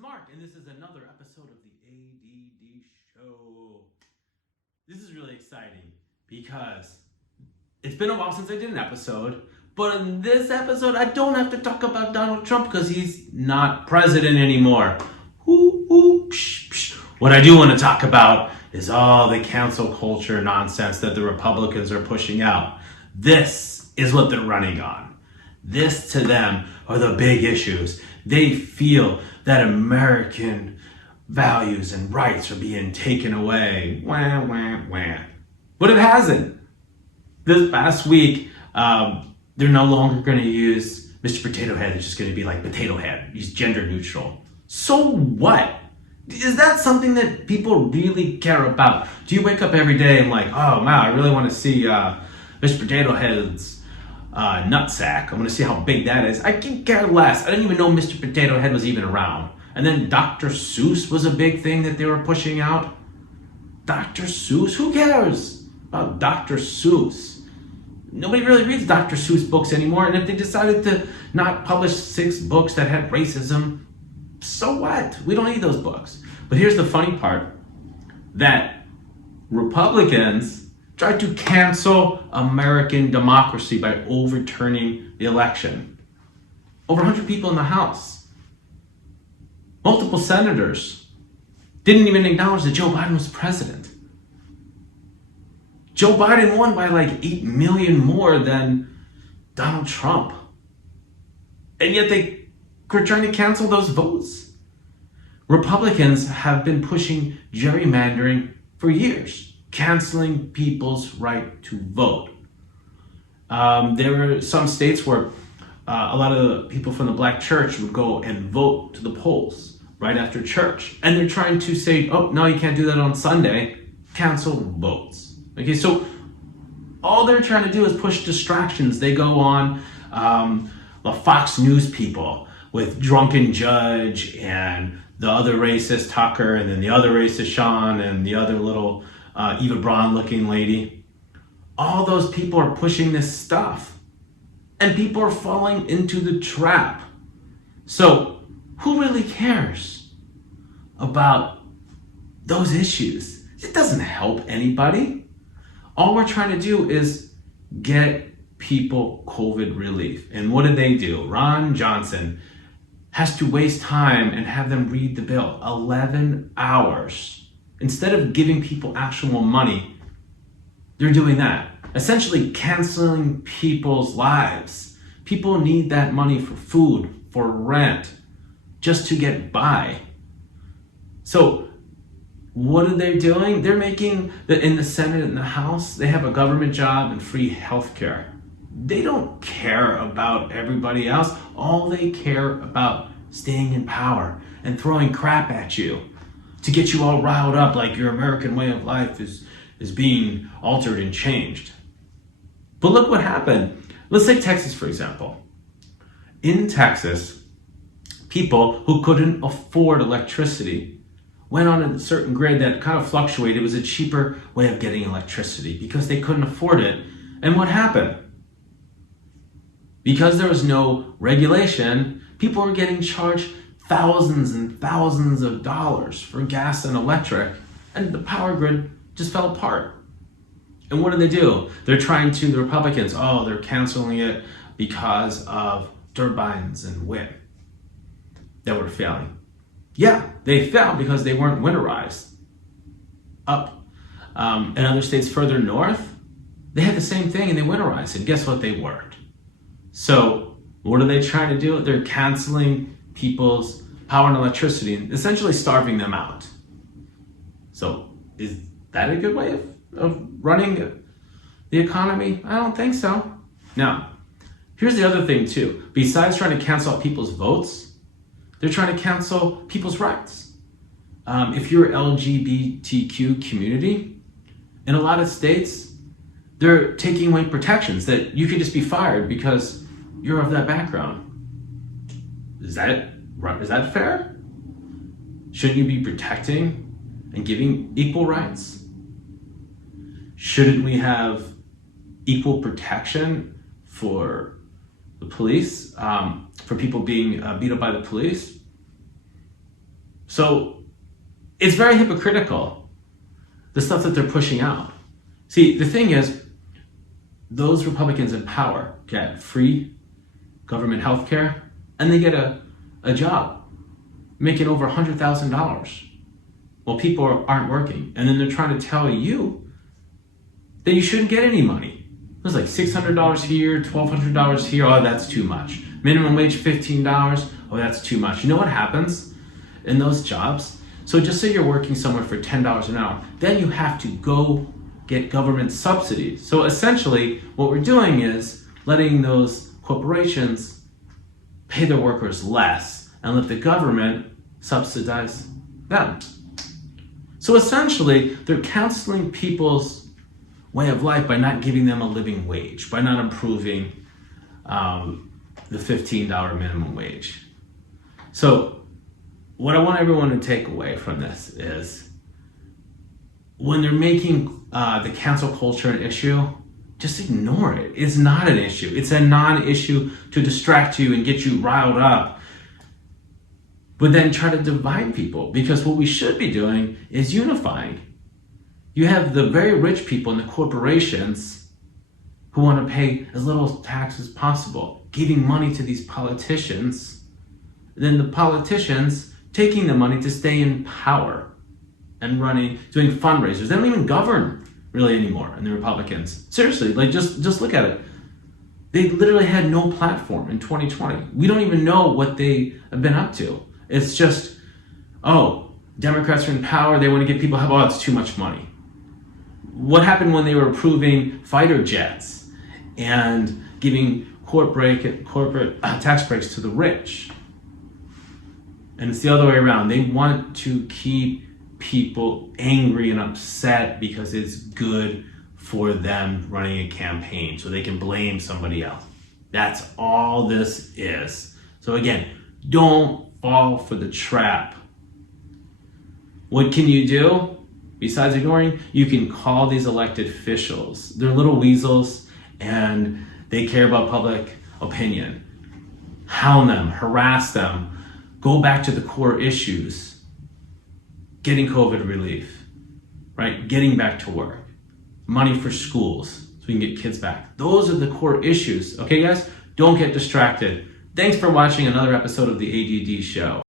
Mark, and this is another episode of the ADD Show. This is really exciting because it's been a while since I did an episode, but in this episode, I don't have to talk about Donald Trump because he's not president anymore. What I do want to talk about is all the cancel culture nonsense that the Republicans are pushing out. This is what they're running on. This to them are the big issues. They feel that American values and rights are being taken away. Wah, wah, wah. But it hasn't. This past week, they're no longer going to use Mr. Potato Head. It's just going to be like Potato Head. He's gender neutral. So what? Is that something that people really care about? Do you wake up every day and like, oh wow, I really want to see Mr. Potato Head's nutsack. I want to see how big that is. I can care less. I didn't even know Mr. Potato Head was even around. And then Dr. Seuss was a big thing that they were pushing out. Dr. Seuss? Who cares about Dr. Seuss? Nobody really reads Dr. Seuss books anymore. And if they decided to not publish 6 books that had racism, so what? We don't need those books. But here's the funny part, that Republicans tried to cancel American democracy by overturning the election. Over 100 people in the House. Multiple senators didn't even acknowledge that Joe Biden was president. Joe Biden won by like 8 million more than Donald Trump. And yet they were trying to cancel those votes. Republicans have been pushing gerrymandering for years, canceling people's right to vote. There were some states where a lot of the people from the black church would go and vote to the polls right after church. And they're trying to say, oh, no, you can't do that on Sunday. Cancel votes. Okay, so all they're trying to do is push distractions. They go on the Fox News people with Drunken Judge and the other racist Tucker and then the other racist Sean and the other little Eva Braun looking lady. All those people are pushing this stuff. And people are falling into the trap. So who really cares about those issues? It doesn't help anybody. All we're trying to do is get people COVID relief. And what did they do? Ron Johnson has to waste time and have them read the bill. 11 hours. Instead of giving people actual money, they're doing that. Essentially canceling people's lives. People need that money for food, for rent, just to get by. So what are they doing? They're making, in the Senate and the House, they have a government job and free health care. They don't care about everybody else. All they care about staying in power and throwing crap at you to get you all riled up like your American way of life is being altered and changed. But look what happened. Let's take Texas, for example. In Texas, people who couldn't afford electricity went on a certain grid that kind of fluctuated. It was a cheaper way of getting electricity because they couldn't afford it. And what happened? Because there was no regulation, people were getting charged thousands and thousands of dollars for gas and electric, and the power grid just fell apart. And what do? They're trying to, the Republicans, they're canceling it because of turbines and wind that were failing. Yeah, they fell because they weren't winterized. Up in other states further north, they had the same thing and they winterized, and guess what? They worked. So what are they trying to do? They're canceling people's power and electricity and essentially starving them out. So is that a good way of running the economy? I don't think so. Now, here's the other thing too. Besides trying to cancel out people's votes, they're trying to cancel people's rights. If you're LGBTQ community, in a lot of states, they're taking away protections that you can just be fired because you're of that background. Is that fair? Shouldn't you be protecting and giving equal rights? Shouldn't we have equal protection for the police, for people being beat up by the police? So it's very hypocritical, the stuff that they're pushing out. See, the thing is, those Republicans in power get free government health care, and they get a job making over $100,000 while people aren't working. And then they're trying to tell you that you shouldn't get any money. It was like $600 here, $1,200 here. Oh, that's too much. Minimum wage, $15. Oh, that's too much. You know what happens in those jobs? So just say you're working somewhere for $10 an hour. Then you have to go get government subsidies. So essentially, what we're doing is letting those corporations pay their workers less and let the government subsidize them. So essentially, they're canceling people's way of life by not giving them a living wage, by not improving the $15 minimum wage. So what I want everyone to take away from this is when they're making the cancel culture an issue, just ignore it. It's not an issue. It's a non-issue to distract you and get you riled up. But then try to divide people, because what we should be doing is unifying. You have the very rich people and the corporations who want to pay as little tax as possible, giving money to these politicians, then the politicians taking the money to stay in power and doing fundraisers. They don't even govern really anymore, and the Republicans. Seriously, like just look at it. They literally had no platform in 2020. We don't even know what they have been up to. It's just, oh, Democrats are in power, they want to get people help. Oh, it's too much money. What happened when they were approving fighter jets and giving corporate tax breaks to the rich? And it's the other way around. They want to keep people angry and upset because it's good for them running a campaign so they can blame somebody else. That's all this is. So again, don't fall for the trap. What can you do besides ignoring? You can call these elected officials. They're little weasels and they care about public opinion. Hound them, harass them, go back to the core issues. Getting COVID relief, right? Getting back to work, money for schools so we can get kids back. Those are the core issues. Okay, guys? Don't get distracted. Thanks for watching another episode of the ADD Show.